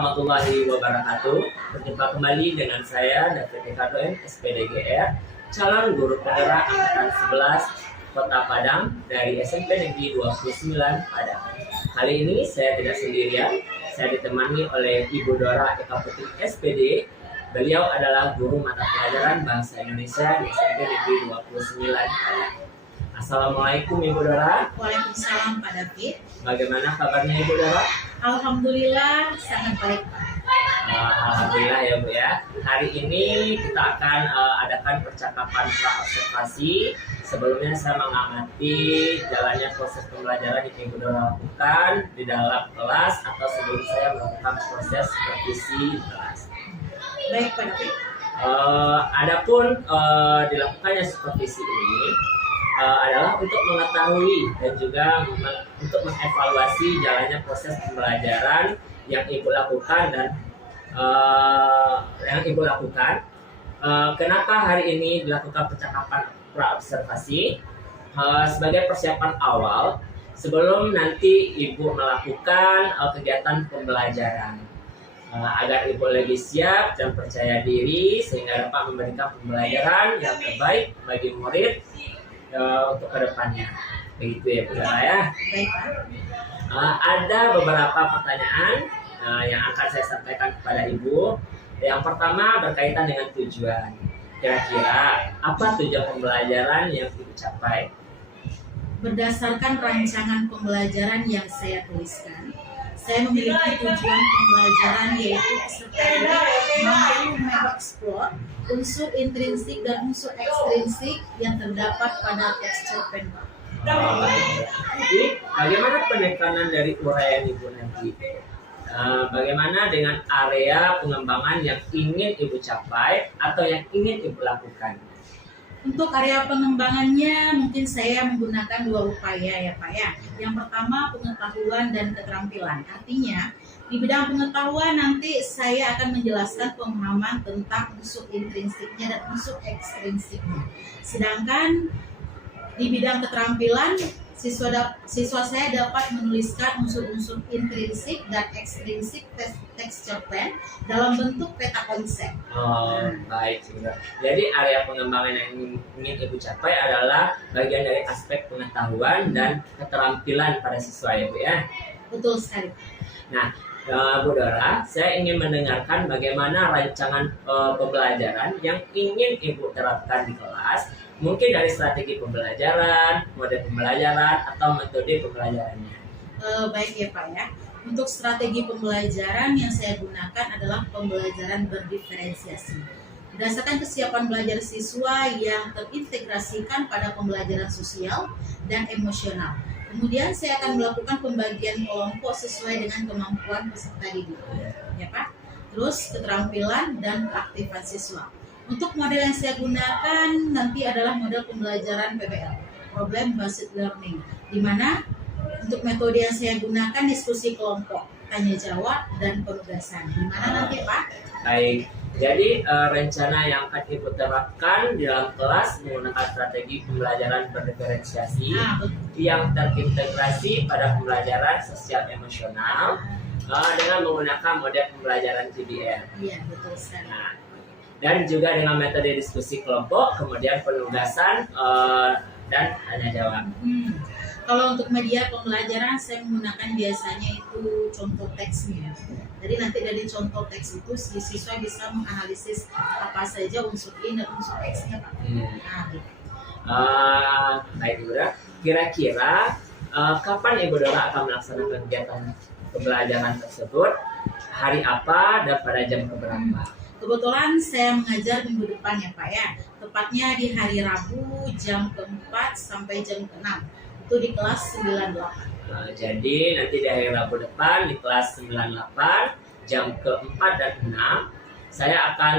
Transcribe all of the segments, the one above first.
warahmatullahi wabarakatuh. Berjumpa kembali dengan saya David Ricardo M, SPDGR, calon guru penggerak angkatan 11 Kota Padang dari SMP Negeri 29 Padang. Kali ini saya tidak sendirian, saya ditemani oleh Ibu Dora Eka Putri SPD. Beliau adalah guru mata pelajaran Bahasa Indonesia di SMP Negeri 29 Padang. Assalamualaikum Ibu Dora. Waalaikumsalam Pak David. Bagaimana kabarnya Ibu Dora? Alhamdulillah sangat baik Pak. Alhamdulillah ya Bu ya. Hari ini kita akan adakan percakapan pra-observasi. Sebelumnya saya mengamati jalannya proses pembelajaran yang Ibu Dora lakukan di dalam kelas atau sebelum saya melakukan proses supervisi di kelas. Baik Pak David. Adapun dilakukannya supervisi ini adalah untuk mengetahui dan juga untuk mengevaluasi jalannya proses pembelajaran yang Ibu lakukan dan kenapa hari ini dilakukan percakapan pra-observasi sebagai persiapan awal sebelum nanti Ibu melakukan kegiatan pembelajaran agar Ibu lebih siap dan percaya diri sehingga dapat memberikan pembelajaran yang terbaik bagi murid untuk kedepannya. Begitu ya Bu Dora ya. Baik Pak. Ada beberapa pertanyaan yang akan saya sampaikan kepada Ibu. Yang pertama berkaitan dengan tujuan. Kira-kira apa tujuan pembelajaran yang Ibu capai? Berdasarkan rancangan pembelajaran yang saya tuliskan, saya memiliki tujuan pembelajaran yaitu peserta didik mampu mengeksplor unsur intrinsik dan unsur ekstrinsik yang terdapat pada teks cerpen. Jadi bagaimana penekanan dari uraian Ibu nanti? Bagaimana dengan area pengembangan yang ingin Ibu capai atau yang ingin Ibu lakukan? Untuk area pengembangannya mungkin saya menggunakan dua upaya ya Pak ya. Yang pertama pengetahuan dan keterampilan. Artinya di bidang pengetahuan nanti saya akan menjelaskan pemahaman tentang unsur intrinsiknya dan unsur ekstrinsiknya. Sedangkan di bidang keterampilan siswa saya dapat menuliskan unsur-unsur intrinsik dan ekstrinsik teks cerpen dalam bentuk peta konsep. Baik. Jadi area pengembangan yang ingin Ibu capai adalah bagian dari aspek pengetahuan dan keterampilan pada siswa ya Bu ya. Betul sekali. Nah, Bu Dora, saya ingin mendengarkan bagaimana rancangan pembelajaran yang ingin Ibu terapkan di kelas. Mungkin dari strategi pembelajaran, mode pembelajaran, atau metode pembelajarannya. Baik ya Pak ya. Untuk strategi pembelajaran yang saya gunakan adalah pembelajaran berdiferensiasi. Berdasarkan kesiapan belajar siswa yang terintegrasikan pada pembelajaran sosial dan emosional. Kemudian saya akan melakukan pembagian kelompok sesuai dengan kemampuan peserta didik. Ya Pak. Terus keterampilan dan keaktifan siswa. Untuk model yang saya gunakan nanti adalah model pembelajaran PBL, Problem Based Learning, di mana untuk metode yang saya gunakan diskusi kelompok, tanya jawab, dan penugasan. Di mana nanti Pak? Baik, jadi rencana yang akan Ibu terapkan di dalam kelas menggunakan strategi pembelajaran berdiferensiasi yang terintegrasi pada pembelajaran sosial emosional dengan menggunakan model pembelajaran PBL. Iya, betul sekali. Dan juga dengan metode diskusi kelompok, kemudian penugasan dan tanya jawab. Kalau untuk media pembelajaran saya menggunakan biasanya itu contoh teksnya. Jadi nanti dari contoh teks itu siswa bisa menganalisis apa saja unsur in dan unsur X-nya Pak. Baik Ibu Dora, kira-kira kapan Ibu Dora akan melaksanakan kegiatan pembelajaran tersebut? Hari apa dan pada jam berapa? Kebetulan saya mengajar minggu depan ya Pak ya. Tepatnya di hari Rabu jam ke-4 sampai jam ke-6. Itu di kelas 98. Jadi nanti di hari Rabu depan di kelas 98 jam ke-4 dan 6 saya akan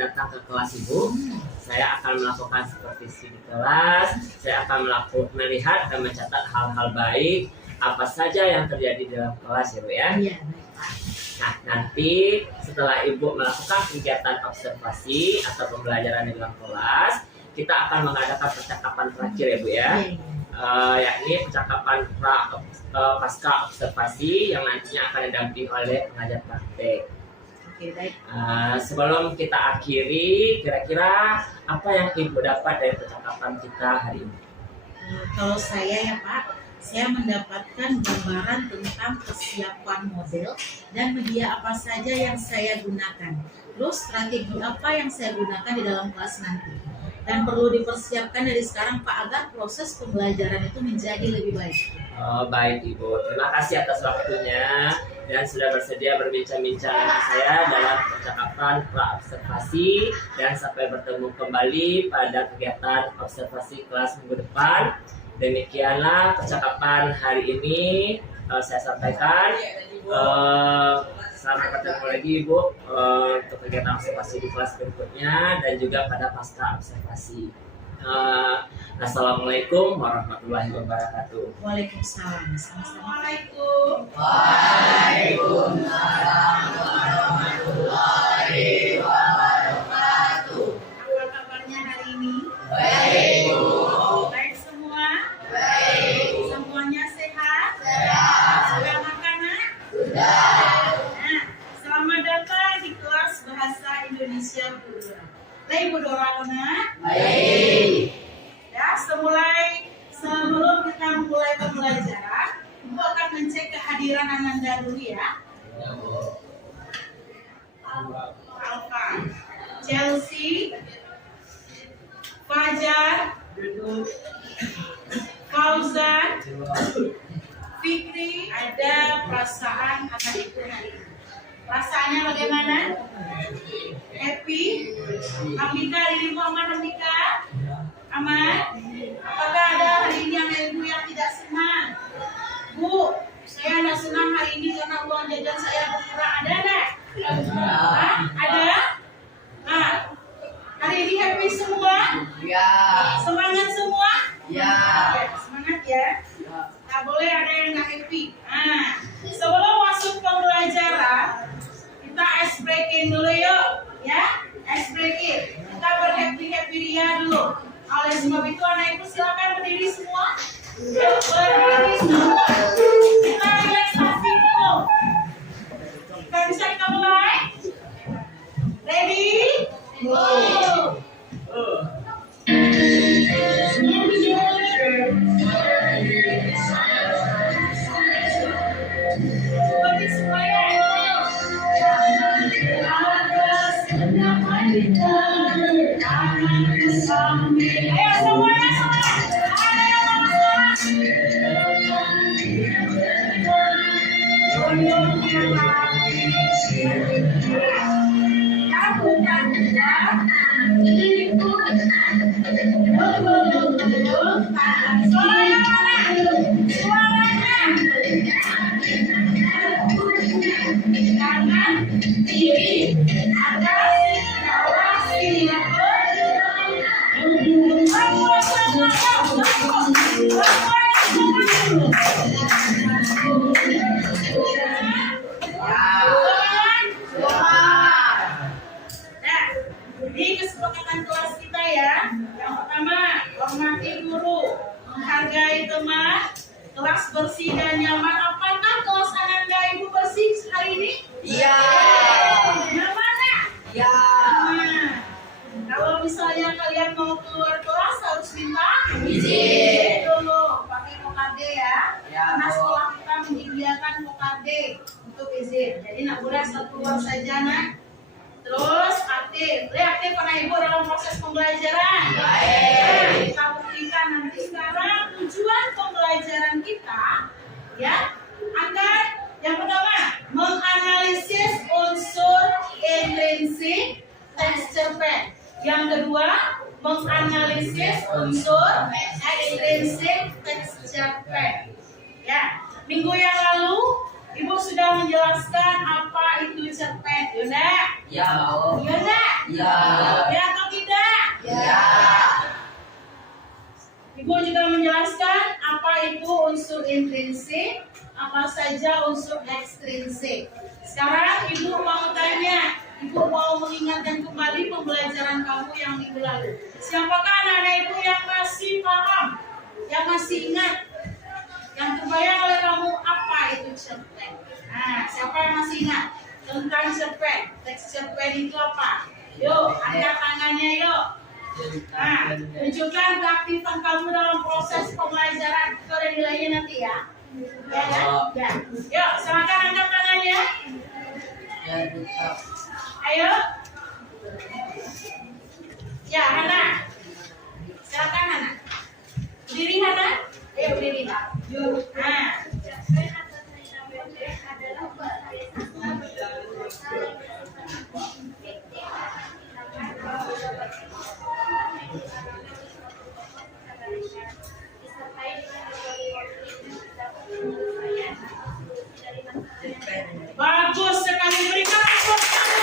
datang ke kelas Ibu. Saya akan melakukan supervisi di kelas. Saya akan melihat dan mencatat hal-hal baik apa saja yang terjadi dalam kelas ya Bu ya. Iya, baik Pak. Nah, nanti setelah Ibu melakukan kegiatan observasi atau pembelajaran di dalam kelas, kita akan mengadakan percakapan terakhir ya Bu ya. Yakni percakapan pasca observasi yang nantinya akan didampingi oleh pengajar praktek. Oke, baik. Sebelum kita akhiri, kira-kira apa yang Ibu dapat dari percakapan kita hari ini? Kalau saya ya Pak, saya mendapatkan gambaran tentang kesiapan model dan media apa saja yang saya gunakan. Terus strategi apa yang saya gunakan di dalam kelas nanti. Dan perlu dipersiapkan dari sekarang Pak agar proses pembelajaran itu menjadi lebih baik. Baik Ibu, terima kasih atas waktunya dan sudah bersedia berbincang-bincang dengan saya dalam percakapan pra-observasi, dan sampai bertemu kembali pada kegiatan observasi kelas minggu depan. Demikianlah percakapan hari ini saya sampaikan. Sampai bertemu lagi Ibu untuk kegiatan observasi di kelas berikutnya dan juga pada pasca observasi. Assalamualaikum warahmatullahi wabarakatuh. Waalaikumsalam. Assalamualaikum. Waalaikumsalam warahmatullahi wabarakatuh. Apa kabarnya hari ini? Baik, Bu. Baik semua? Baik. Semuanya sehat? Sehat. Sudah makan, Nak? Sudah. Nah, selamat datang di kelas Bahasa Indonesia Pura. Lah Ibu Dora, Nak? Baik. Ya, sebelum kita mulai pembelajaran, Ibu akan mencek kehadiran Ananda dulu ya. Ya, Bu. Alfa, Chelsea, Fajar, Fauzan, Fikri. Ada perasaan anak itu hari ini. Perasaannya bagaimana? Happy? Ambika, dirimu aman Ambika? Aman? Apakah ada hari ini yang ibu yang tidak senang? Bu, saya tidak senang hari ini karena uang jajan saya berkurang. Ada enggak? Hah? Ada? Nah, hari ini happy semua? Ya. Semangat semua? Ya. Ya, semangat ya. Nggak boleh ada yang nggak happy. Nah, sebelum masuk pembelajaran, kita ice breaking dulu yuk, ya. Ice breaking. Kita berhappy ria dulu. Oleh sebab itu, anak ibu silakan berdiri semua. Berdiri semua. Kita relaksasi dulu. Bisa kita mulai? Ready? Go! Bagi semuanya. Ayo semuanya, ada yang mau kanan, kiri, atas, bawah, sini, Nah, ini kesepakatan kelas kita ya. Yang pertama, hormati guru, menghargai teman, kelas bersih dan nyaman. Apakah kelas Ananda Ibu bersih hari ini? Iya. Nyaman ya? Ya. Nah, kalau misalnya kalian mau keluar kelas harus minta Izin. dulu, pakai kokarde ya. Ya, Karena Bu. sekolah kita menyediakan kokarde untuk izin. Jadi nak boleh asal keluar saja nak. Terus aktif, aktif anak ibu dalam proses pembelajaran. Baik. Kita buktikan nanti. Sekarang tujuan pembelajaran kita ya akan yang pertama menganalisis unsur intrinsik teks cerpen. Yang kedua menganalisis unsur ekstrinsik teks cerpen. Ya, minggu yang lalu Ibu sudah menjelaskan apa itu cerpen, Yunda. Ya, Bu. Yunda. Ya. Ya atau tidak? Ya. Ibu juga menjelaskan apa itu unsur intrinsik, apa saja unsur ekstrinsik. Sekarang Ibu mau tanya, Ibu mau mengingatkan kembali pembelajaran kamu yang minggu lalu. Siapakah anak-anak Ibu yang masih paham, yang masih ingat? Yang terbayang oleh kamu apa itu cerpen? Nah, siapa yang masih ingat tentang cerpen? Teks cerpen itu apa? Yuk, angkat tangannya yuk. Nah, tunjukkan keaktifan kamu dalam proses pembelajaran. Itu ada nilainya nanti ya. Ya kan? Ya. Yuk, silakan angkat tangannya. Ayo. Ya, Hana. Silakan Hana. Berdiri Hana. Ayo berdiri. Nah. Bagus sekali, berikan tepuk tangan.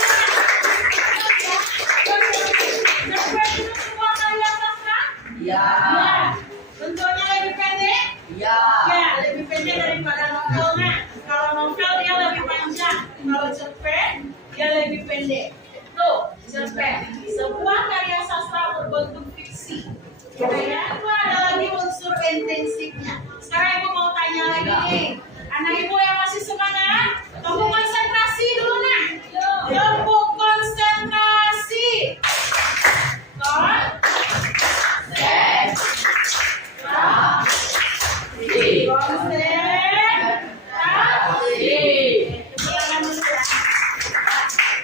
Cerpen itu semua kalian sastra? Ya. Ya. Bentuknya lebih pendek? Ya. Ya, lebih pendek daripada novelnya. Kalau novel dia lebih panjang. Kalau cerpen dia lebih pendek. Tuh, cerpen. Sebuah karya sastra berbentuk fiksi. Ya, itu ada lagi unsur intrinsipnya. Sekarang ibu mau tanya lagi nih. Anak ibu yang masih semangat, tepuk konsentrasi dulu nah. Tepuk konsentrasi.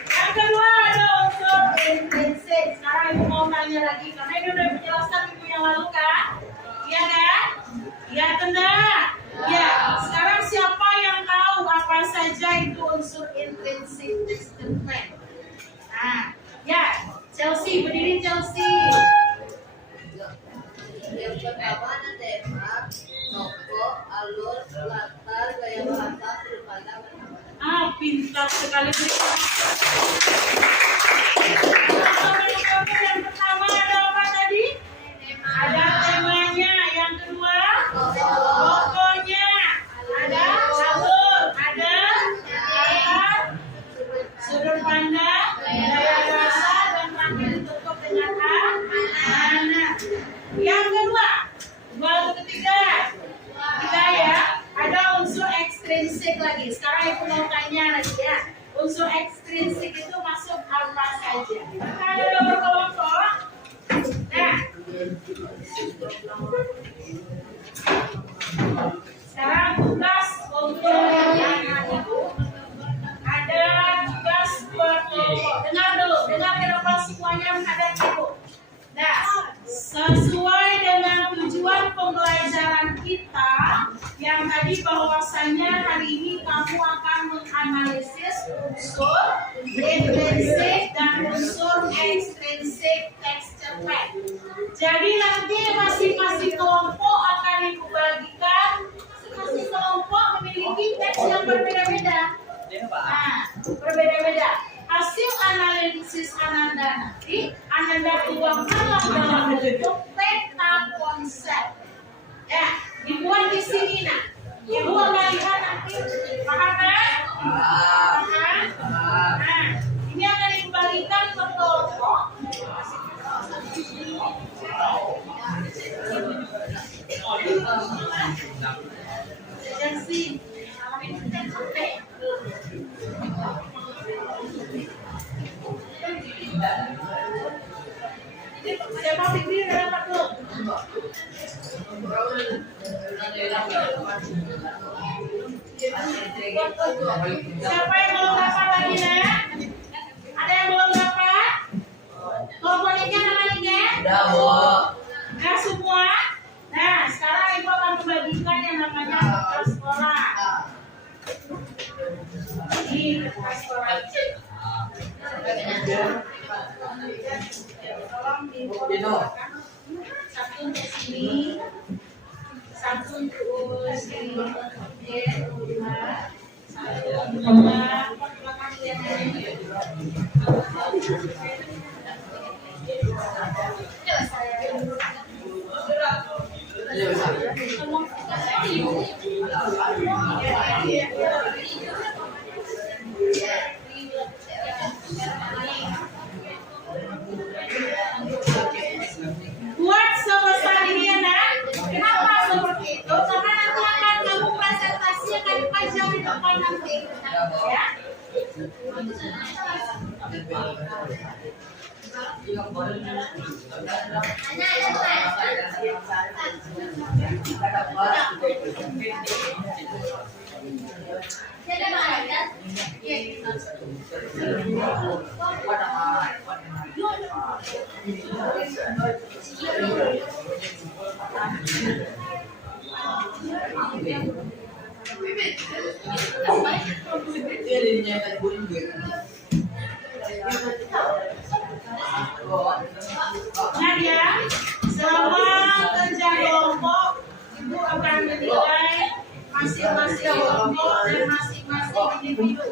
Yang kedua ada unsur intrinsik. Sekarang ibu mau tanya lagi karena ini udah menjelaskan ibu yang lalu kan? Iya kan? Iya tenang. Ya, sekarang siapa yang tahu apa saja itu unsur intrinsik teks cerpen? Nah, ya, Chelsea, berdiri Chelsea. Yang pertama ada tema, tokoh, alur, latar, gaya bahasa, sudut pandang, dan nama. Pintar sekali. Yang pertama ada apa tadi? Ada temanya. Yang kedua, tokohnya. Ada alur, ada latar, sudut pandang, gaya bahasa, dan terakhir ditutup dengan mana. Yang kedua, baru ketiga ya, ada unsur ekstrinsik lagi. Sekarang ibu mau tanya lagi ya, unsur ekstrinsik itu masuk apa saja? Ada berkelompok. Nah, sekarang tugas untuk anak ibu ada tugas berkelompok. Dengar dulu, dengar ke depan semuanya menghadap ibu. Nah, sesuai dengan tujuan pembelajaran kita yang tadi bahwasanya hari ini kamu akan menganalisis unsur intrinsik dan unsur ekstrinsik teks cerpen. Jadi nanti masing-masing kelompok akan ibu bagikan, masing-masing kelompok memiliki teks yang berbeda-beda. Nah, berbeda-beda. Hasil analisis Ananda nanti Ananda tuangkan dalam bentuk peta konsep. Ya, dibuat di sini nah. Ibu akan lihat nanti. Paham kan? Paham? Nah, ini akan dikembalikan ke kelompok. Jadi, siapa pikir dapat tuh? Siapa yang belum dapat lagi nak? Ada yang belum dapat? Komponennya namanya? Udah, Bu. Nah semua. Nah sekarang ibu akan membagikan yang namanya kertas sekolah. Ini kertas sekolah. Tolong dibuatkan satu untuk sini, satu untuk sini, satu untuk belakang buat sebesar ini ya nak. Kenapa seperti itu? Karena nanti akan Ingat ya, selama kerja kelompok, Ibu akan menilai masing-masing kelompok dan masing-masing individu.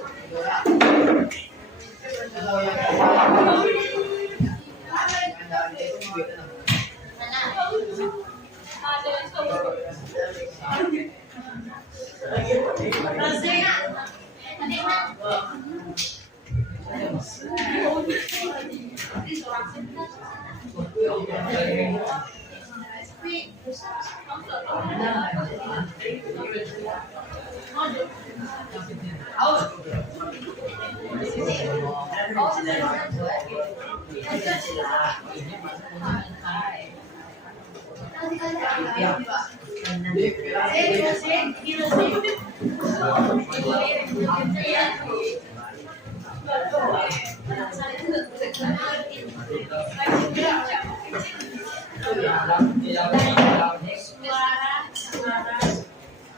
Razik.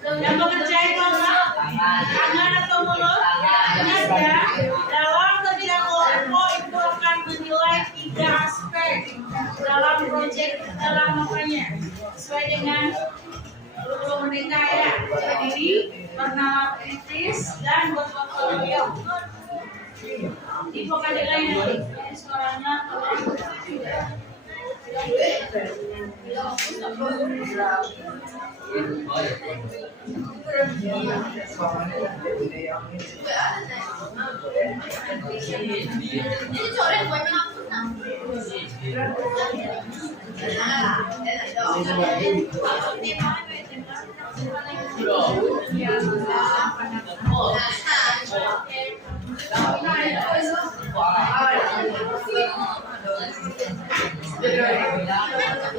Yang mengerjain kelompok, tangan atau mulut, ingat ya, dalam kerja kelompok itu akan menilai 3 aspek dalam proyek dalam makanya sesuai dengan kurikulum mereka ya, jaga diri, bernalar kritis, dan berpengalaman. Di pokoknya lain nanti suaranya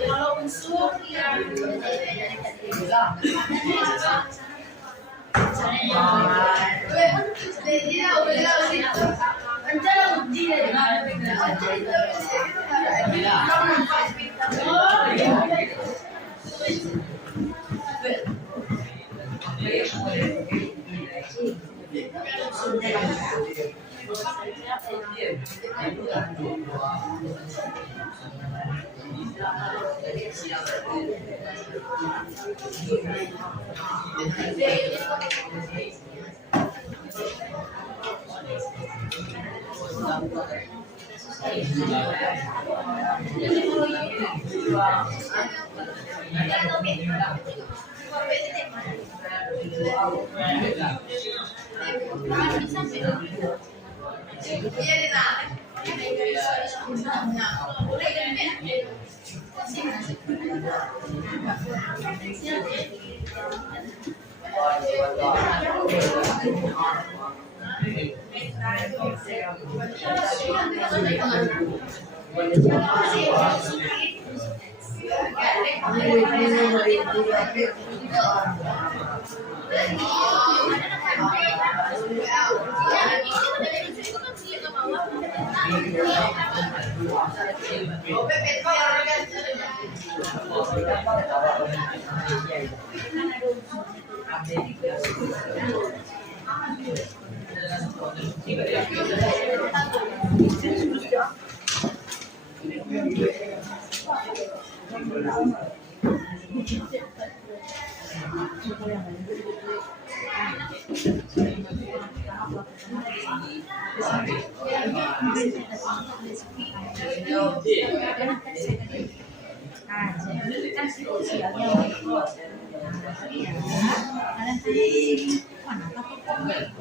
kalau unsur yang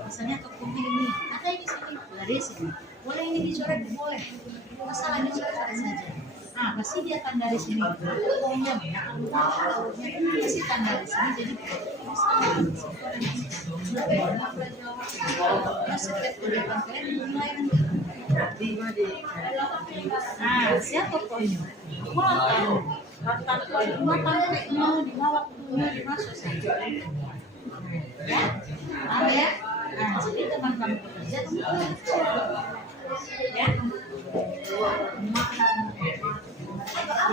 misalnya topungnya ini, atau ini sini, dari sini, boleh ini dicoret, boleh, masalah dicoret saja. Nah, pasti dia tanda di sini, topungnya, pasti tanda di sini, jadi setiap ke depan kalian mulai nanti. Nah, siapa poinnya? Dimasuk saja. Ya, paham ya? Nah, jadi teman kamu bekerja, kamu kerja. Ya,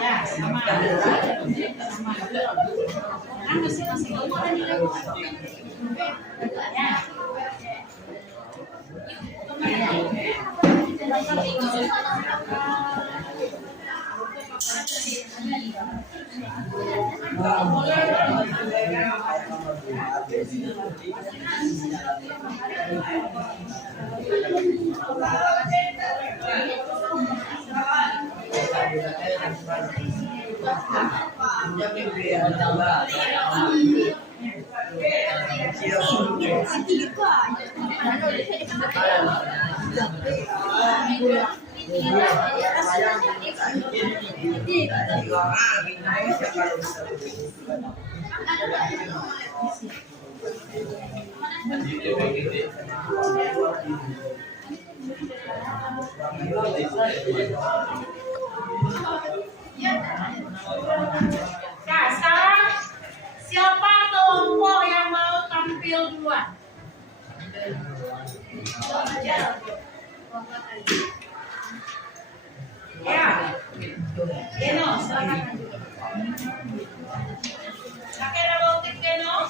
ya sama. Kan masing-masing kamu ada nilai. Ya. Nah, sekarang siapa kelompok yang mau tampil duluan? Ya, Geno, silakan. Pakai double tick Geno.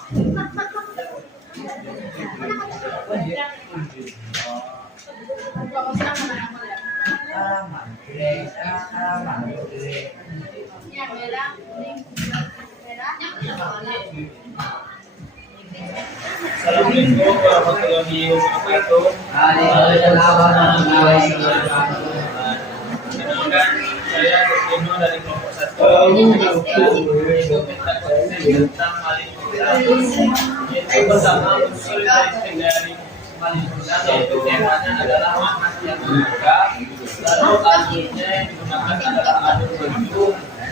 Yang merah, kuning, merah, Assalamualaikum warahmatullahi wabarakatuh. Kenalkan, saya Geno dari kelompok 1. Minta konsen tentang maling kota. Yaitu pertama unsur dari maling kota, yaitu temanya adalah anak yang berbuka. Lalu alurnya yang digunakan adalah alur baju.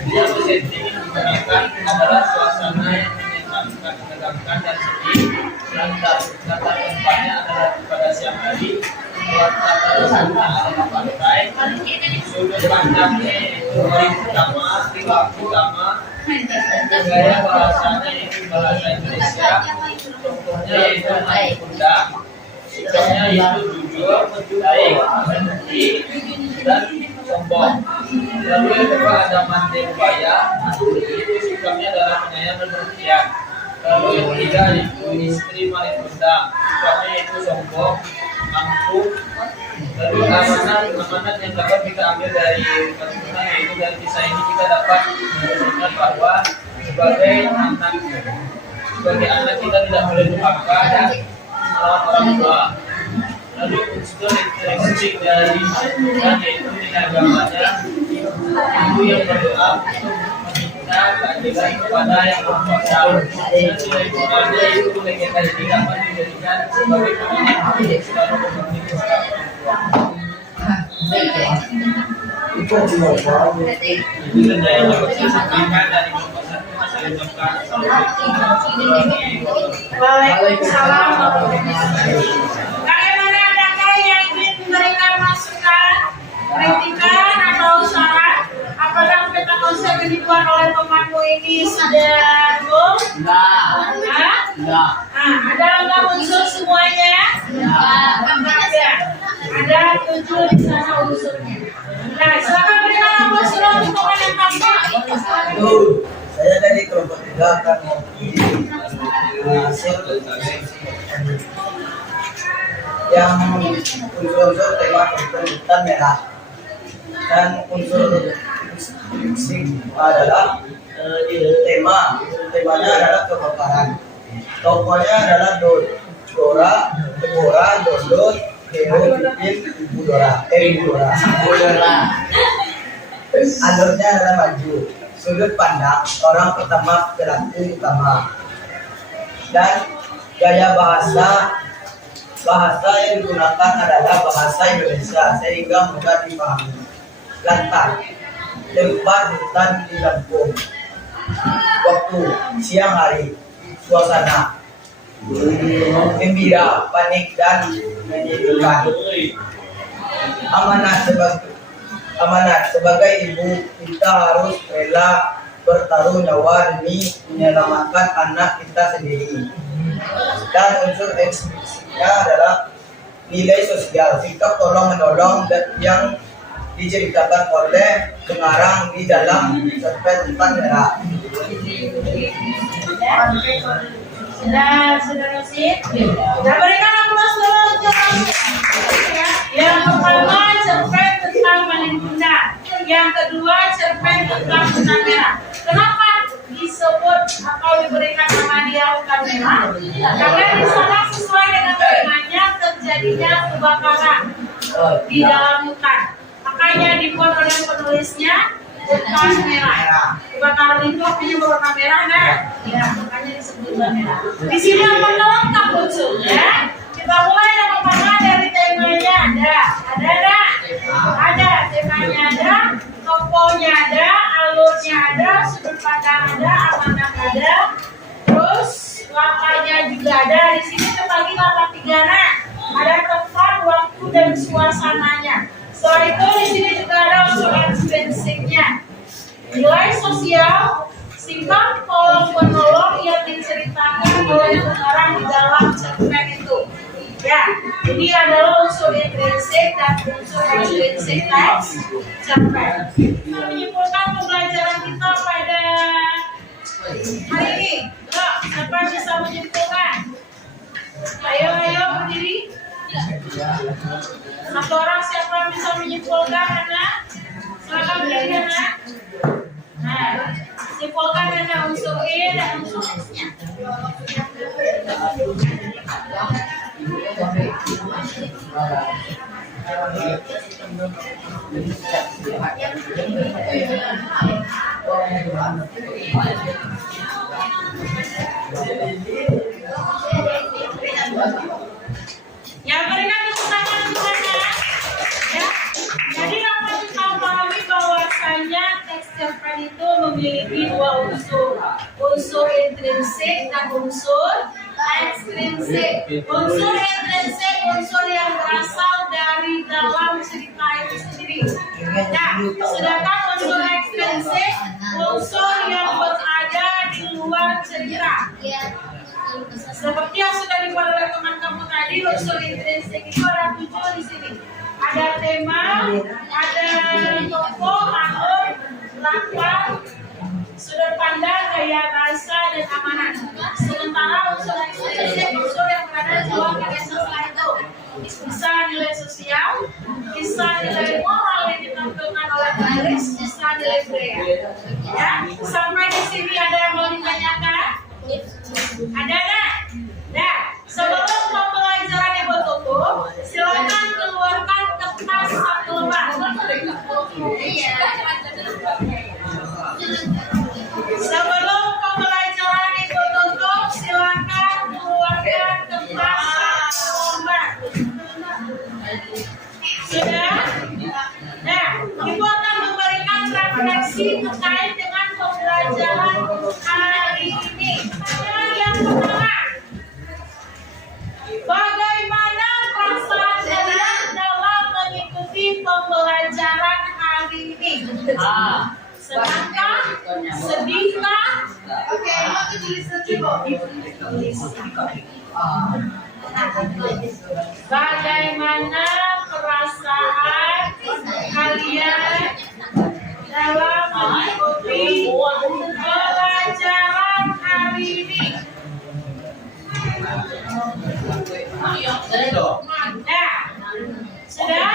Yang setting digunakan adalah suasana yang menegangkan dan sedih. Dan kata tempatnya adalah pada siang hari. Buat kata letaknya adalah pantai. Sudut pandangnya itu hari pertama, waktu utama. Gaya bahasanya itu bahasa Indonesia. Contohnya yaitu main kuda. Sikapnya yaitu jujur, baik, hati, dan sombong. Lalu yang kedua ada mandi upaya. Itu sikapnya adalah penyayang dan perhatian. Lalu yang ketiga itu istri maling kundang. Sikapnya itu sombong, angkuh. Lalu amanat yang dapat kita ambil dari kata yaitu dari kisah ini kita dapat menunjukkan bahwa sebagai anak kita tidak boleh durhaka dan melawan orang tua. Lalu unsur karakteristik dari dan yaitu nilai agamanya ibu yang berdoa untuk meminta keadilan kepada yang berkuasa. Dan nilai moralnya itu nilai kita ini dapat dijadikan sebagai pendidikan untuk selalu berbakti kepada orang tua. Itu saja yang dapat saya sampaikan dari kelompok 1. Saya ucapkan Waalaikumsalam warahmatullahi wabarakatuh. Bagaimana adakah yang ingin memberikan masukan, kritikan atau saran? Apakah peta konsep yang dibuat oleh pemandu ini sudah cukup? Enggak. Nah, ada lengkap unsur semuanya? Ya. Ada 7 di sana unsurnya. Nah, silakan berikan aplaus dulu untuk pemain yang tampil. Saya dari kelompok 3 akan mewakili hasil yang unsur-unsur tema keberuntungan merah dan unsur fisik adalah temanya adalah kebakaran. Tokohnya adalah Dora, Dodot, Hero, Pipin, Ibu Dora. Alurnya adalah maju. Sudut pandang orang pertama pelaku utama. Dan gaya bahasa yang digunakan adalah bahasa Indonesia sehingga mudah dipahami. Latar, tempat hutan di Lampung. Waktu siang hari. Suasana gembira, panik dan menyedihkan. amanat sebagai ibu kita harus rela bertaruh nyawa demi menyelamatkan anak kita sendiri. Dan unsur eksplisitnya adalah nilai sosial, sikap tolong menolong yang diceritakan oleh pengarang di dalam cerpen Tentang Merah. Sudah Rosid. Nah, berikan aplaus dulu untuk ya. Yang pertama cerpen tentang Maling Bunda. Yang kedua cerpen tentang Tentang Merah. Kenapa disebut atau diberikan nama dia Tentang Merah? Karena di sana sesuai dengan temanya terjadinya kebakaran di dalam hutan. Makanya dibuat oleh penulisnya Tentang Merah. Kebakaran itu artinya berwarna merah, nah. Ya, makanya disebut merah. Di sini apa lengkap lucu, ya? Kita mulai yang pertama dari temanya ada temanya ada, tokohnya ada, alurnya ada, sudut pandang ada, amanat ada, terus latarnya juga ada. Di sini terbagi latar 3, nah. Ada tempat, waktu, dan suasananya. Setelah itu di sini juga ada unsur ekstrinsiknya. Nilai sosial, sikap tolong menolong yang diceritakan oleh pengarang di dalam cerpen itu. Ya, ini adalah unsur intrinsik dan unsur ekstrinsik teks cerpen. Menyimpulkan pembelajaran kita pada hari ini. Loh, siapa bisa menyimpulkan? Ayo berdiri. Satu orang siapa yang bisa menyimpulkan, anak? Silakan berdiri, anak. Nah, simpulkan dengan unsur E dan unsur S-nya. Yang berikan tepuk tangan semuanya. Ya. Jadi dapat kita pahami bahwasanya teks cerpen itu memiliki 2 unsur, unsur intrinsik dan unsur ekstrinsik. Unsur intrinsik unsur yang berasal dari dalam cerita itu sendiri. Nah, sedangkan unsur ekstrinsik unsur yang berada di luar cerita. Seperti yang sudah dibuat oleh teman kamu tadi, unsur intrinsik itu ada 7 di sini. Ada tema, ada tokoh, alur, latar, sudut pandang, gaya rasa, dan amanat. Sementara unsur ekstrinsik unsur yang berada di luar karya sastra itu bisa nilai sosial, bisa nilai moral yang ditampilkan oleh penulis, bisa nilai budaya. Ya, sampai di sini ada yang mau ditanyakan? Ada nggak? Nah, sebelum pembelajaran Ibu tutup, silakan keluarkan kertas 1 lembar. Sebelum pembelajaran Ibu tutup, silakan keluarkan kertas 1 lembar. Sudah? Nah, Ibu akan memberikan refleksi terkait dengan pembelajaran hari ini. Yang pertama, bagaimana perasaan kalian dalam mengikuti pembelajaran hari ini? Senangkah? Sedihkah? Oke, aku tulis dulu. Bagaimana perasaan kalian dalam mengikuti pembelajaran hari ini? Nah, sudah?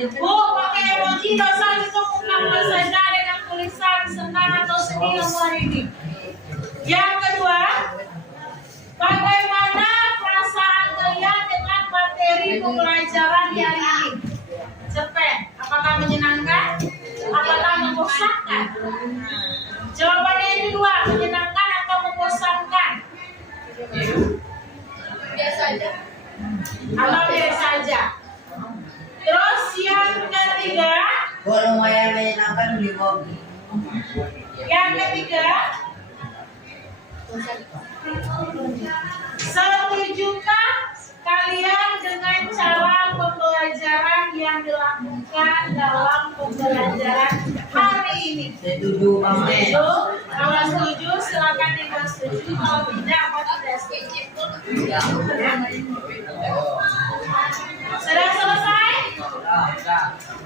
Bu, pakai emoji dosa itu bukan saja dengan tulisan senang atau sedih kamu hari ini. Yang kedua, bagaimana perasaan kalian dengan materi pembelajaran di hari ini? Cerpen, apakah menyenangkan? Apakah membosankan? Jawabannya ini 2, menyenangkan atau membosankan? Biasa aja. Atau biasa aja. Terus yang ketiga, Kalau lumayan menyenangkan beli mobil. yang ketiga, setujukah kalian dengan cara pembelajaran pembelajaran yang dilakukan dalam pembelajaran hari ini? Setuju, Mama. Setuju? Kalau setuju, silakan dibuat setuju. Kalau tidak, apa tidak setuju? Sudah selesai?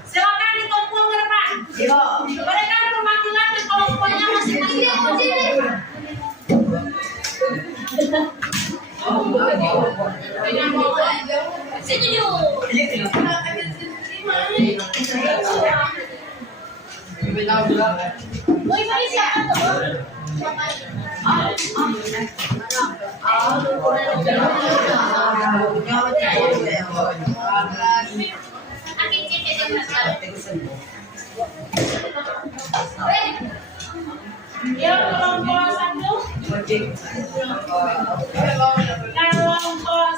Silakan ditumpuk ke depan. Berikan perwakilan di kelompoknya masing-masing. Ya, kelompok satu. Kelompok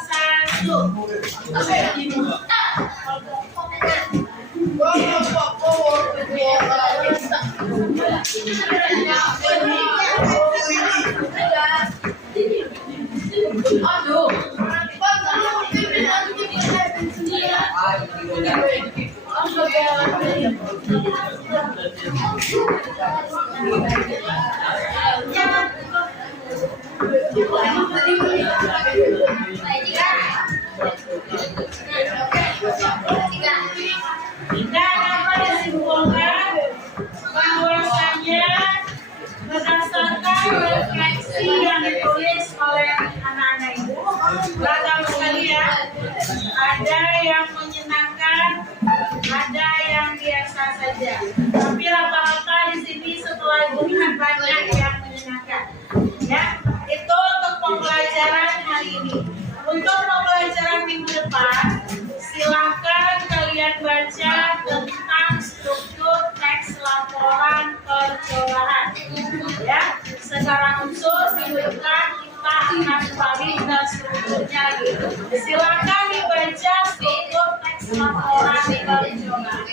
satu. Dan dapat disimpulkan bahwasanya berdasarkan refleksi yang ditulis oleh anak-anak ibu, beragam sekali ya. Ada yang menyenangkan, ada yang biasa saja. Tapi rata-rata di sini setelah ibu lihat banyak yang menyenangkan. Ya, itu untuk pembelajaran hari ini. Untuk pembelajaran minggu depan, silakan kalian baca tentang struktur teks laporan percobaan. Ya, secara khusus minggu depan kita akan balik ke strukturnya gitu. Silakan dibaca struktur teks laporan percobaan.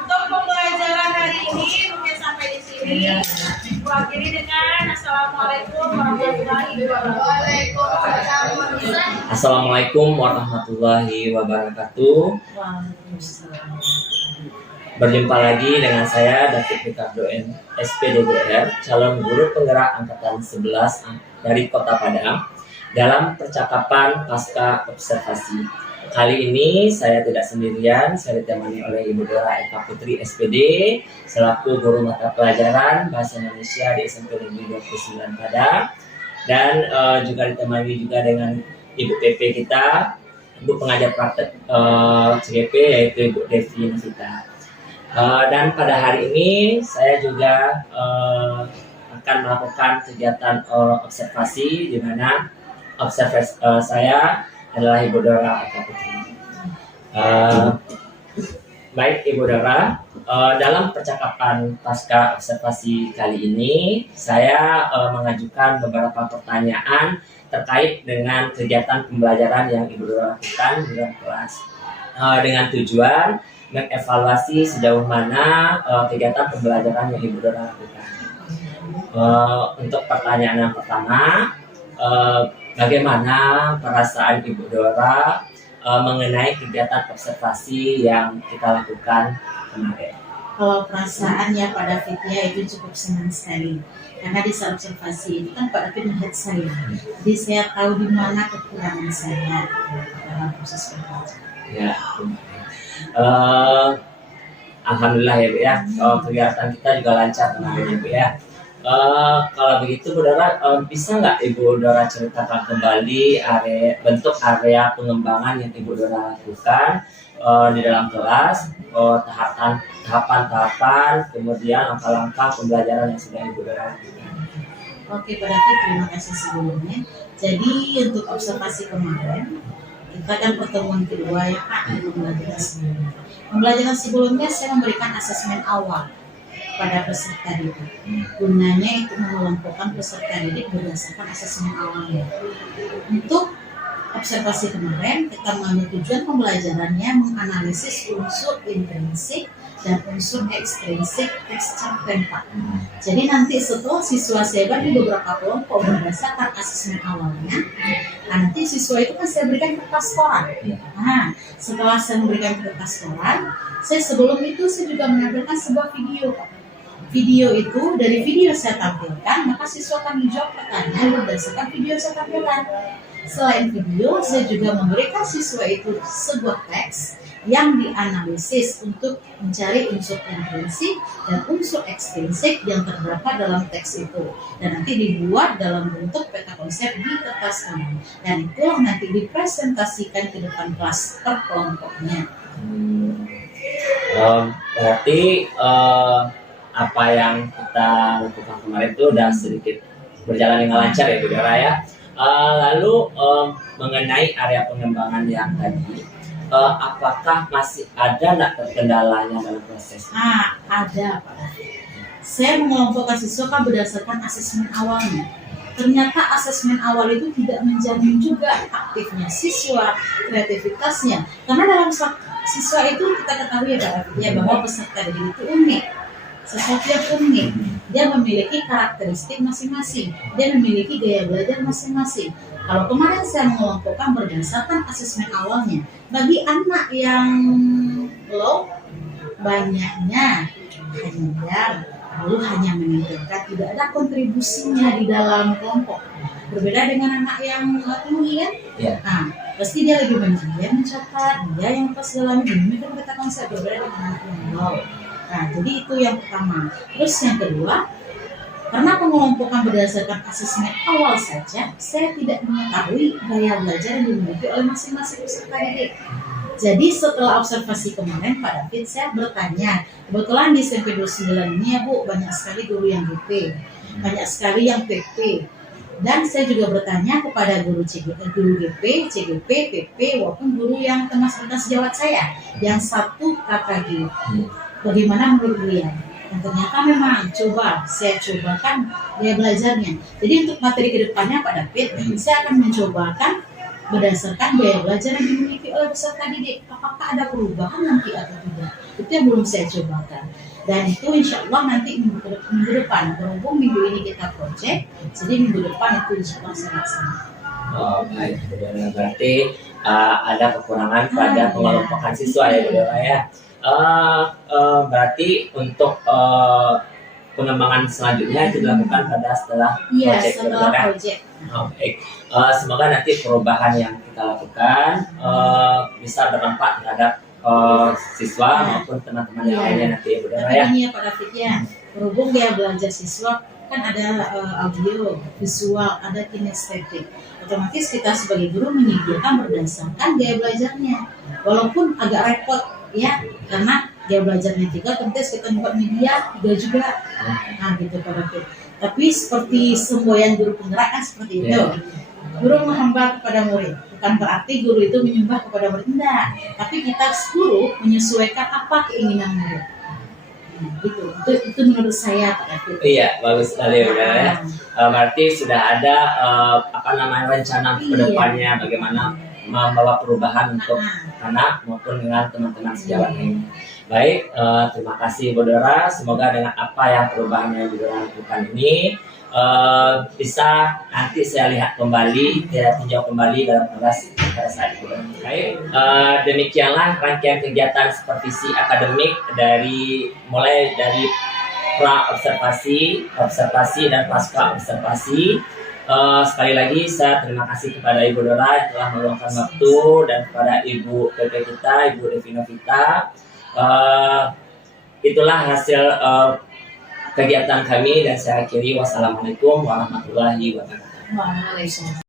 Untuk pembelajaran hari ini mungkin sampai di sini. Ibu akhiri dengan Assalamualaikum warahmatullahi wabarakatuh. Assalamualaikum warahmatullahi wabarakatuh. Berjumpa lagi dengan saya David Ricardo SPDGR, calon guru penggerak angkatan 11 dari Kota Padang dalam percakapan pasca observasi. Kali ini saya tidak sendirian, saya ditemani oleh Ibu Dora Eka Putri SPD selaku guru mata pelajaran Bahasa Indonesia di SMP Negeri 29 Padang, dan juga ditemani juga dengan Ibu PP kita, Ibu pengajar praktek CGP, yaitu Ibu Devi Novita. Dan pada hari ini saya juga akan melakukan kegiatan observasi, di mana observasi saya adalah Ibu Dora Eka Putri. Baik Ibu Dora, dalam percakapan pasca observasi kali ini saya mengajukan beberapa pertanyaan terkait dengan kegiatan pembelajaran yang Ibu Dora lakukan di dalam kelas, dengan tujuan mengevaluasi sejauh mana kegiatan pembelajaran yang Ibu Dora lakukan. Untuk pertanyaan yang pertama, bagaimana perasaan Ibu Dora mengenai kegiatan observasi yang kita lakukan kemarin? Kalau perasaannya pada Fitnya itu cukup senang sekali, karena di saat observasi itu kan Pak David melihat saya, jadi saya tahu di mana kekurangan saya dalam proses belajar. Ya, alhamdulillah ya Bu ya, kegiatan kita juga lancar kemarin ya Bu ya. Kalau begitu Bu Dora, bisa nggak Ibu Dora ceritakan kembali bentuk area pengembangan yang Ibu Dora lakukan di dalam kelas, tahapan-tahapan, kemudian langkah-langkah pembelajaran yang sudah Ibu Dora lakukan. Oke Pak David, terima kasih sebelumnya. Jadi untuk observasi kemarin, kita kan pertemuan kedua ya Pak, di pembelajaran sebelumnya. Pembelajaran sebelumnya saya memberikan asesmen awal pada peserta didik. Gunanya itu mengelompokkan peserta didik berdasarkan asesmen awalnya. Untuk observasi kemarin, kita mengambil tujuan pembelajarannya menganalisis unsur intrinsik dan unsur ekstrinsik teks captain Pak. Jadi nanti setelah siswa saya bagi beberapa kelompok berdasarkan asesmen awalnya, nanti siswa itu kan saya berikan kertas koran. Nah, setelah saya memberikan kertas koran, saya sebelum itu saya juga menampilkan sebuah video Pak. Video itu, dari video saya tampilkan, maka siswa akan menjawab pertanyaan berdasarkan video yang saya tampilkan. Selain video, saya juga memberikan siswa itu sebuah teks yang dianalisis untuk mencari unsur intrinsik dan unsur ekstrinsik yang terdapat dalam teks itu. Dan nanti dibuat dalam bentuk peta konsep di kertas kamu. Dan itulah nanti dipresentasikan ke depan kelas per kelompoknya. Berarti apa yang kita lakukan kemarin itu udah sedikit berjalan dengan lancar ya Bu Dora ya. Lalu mengenai area pengembangan yang tadi, apakah masih ada nggak terkendalanya dalam proses? Ada Pak David. Saya mengelompokkan siswa kan berdasarkan asesmen awalnya. Ternyata asesmen awal itu tidak menjamin juga aktifnya siswa, kreativitasnya. Karena dalam siswa itu kita ketahui ya Pak David ya, bahwa peserta didik itu unik. Sesuatu yang unik, dia memiliki karakteristik masing-masing, dia memiliki gaya belajar masing-masing. Kalau kemarin saya mengelompokkan berdasarkan asesmen awalnya, bagi anak yang low, banyaknya hanya lalu hanya meninggalkan, tidak ada kontribusinya di dalam kelompok. Berbeda dengan anak yang tinggi kan? Ya. Nah, pasti dia lebih banyak, dia mencatat, dia yang pas dalam ini kan kita konsep berbeda dengan anak yang low. Nah, jadi itu yang pertama. Terus yang kedua, karena pengelompokan berdasarkan asesmen awal saja, saya tidak mengetahui gaya belajar yang dimiliki oleh masing-masing peserta didik. Jadi setelah observasi kemarin Pak David, saya bertanya, kebetulan di SMP 29 ini ya Bu, banyak sekali guru yang GP, banyak sekali yang PP. Dan saya juga bertanya kepada guru GP, CGP, PP, walaupun guru yang teman-teman sejawat saya, yang satu KKG. Bagaimana menurut beliau? Dan ternyata memang saya cobakan gaya belajarnya. Jadi untuk materi kedepannya Pak David, saya akan mencobakan berdasarkan gaya belajar yang dimiliki oleh peserta didik. Apakah ada perubahan nanti atau tidak? Itu yang belum saya cobakan. Dan itu insya Allah nanti minggu depan, berhubung minggu ini kita project, jadi minggu depan itu insya Allah saya laksanakan. Baik, berarti ada kekurangan pada pengelompokan siswa ya Bu Dora ya. Berarti untuk pengembangan selanjutnya itu dilakukan pada setelah project. Setelah project. Baik. Semoga nanti perubahan yang kita lakukan bisa berdampak terhadap siswa maupun teman-teman yang lainnya nanti ya Bu Dora ya. Ini ya Pak David ya, berhubung gaya belajar siswa kan ada audio, visual, ada kinestetik. Otomatis kita sebagai guru menyediakan berdasarkan gaya belajarnya. Walaupun agak repot ya, karena gaya belajarnya 3, tentu kita buat media 3 juga. Nah gitu Pak David. Tapi seperti semboyan guru penggerak kan seperti itu. Guru menghamba kepada murid. Bukan berarti guru itu menyembah kepada murid. Enggak. Tapi kita guru menyesuaikan apa keinginan murid. Nah, gitu. Itu menurut saya Pak David. Iya, bagus sekali Bu Dora ya. Berarti sudah ada rencana ke depannya bagaimana membawa perubahan untuk anak maupun dengan teman-teman sejawat lainnya. Baik, terima kasih Bu Dora. Semoga dengan apa yang perubahan yang Bu Dora lakukan ini bisa nanti saya lihat kembali, saya tinjau kembali dalam kelas pada saat itu. Baik, demikianlah rangkaian kegiatan supervisi akademik mulai dari pra observasi dan pasca observasi. Sekali lagi saya terima kasih kepada Ibu Dora yang telah meluangkan waktu dan kepada Ibu PP kita, Ibu Devi Novita. Itulah hasil kegiatan kami dan saya akhiri. Wassalamualaikum warahmatullahi wabarakatuh. Waalaikumsalam.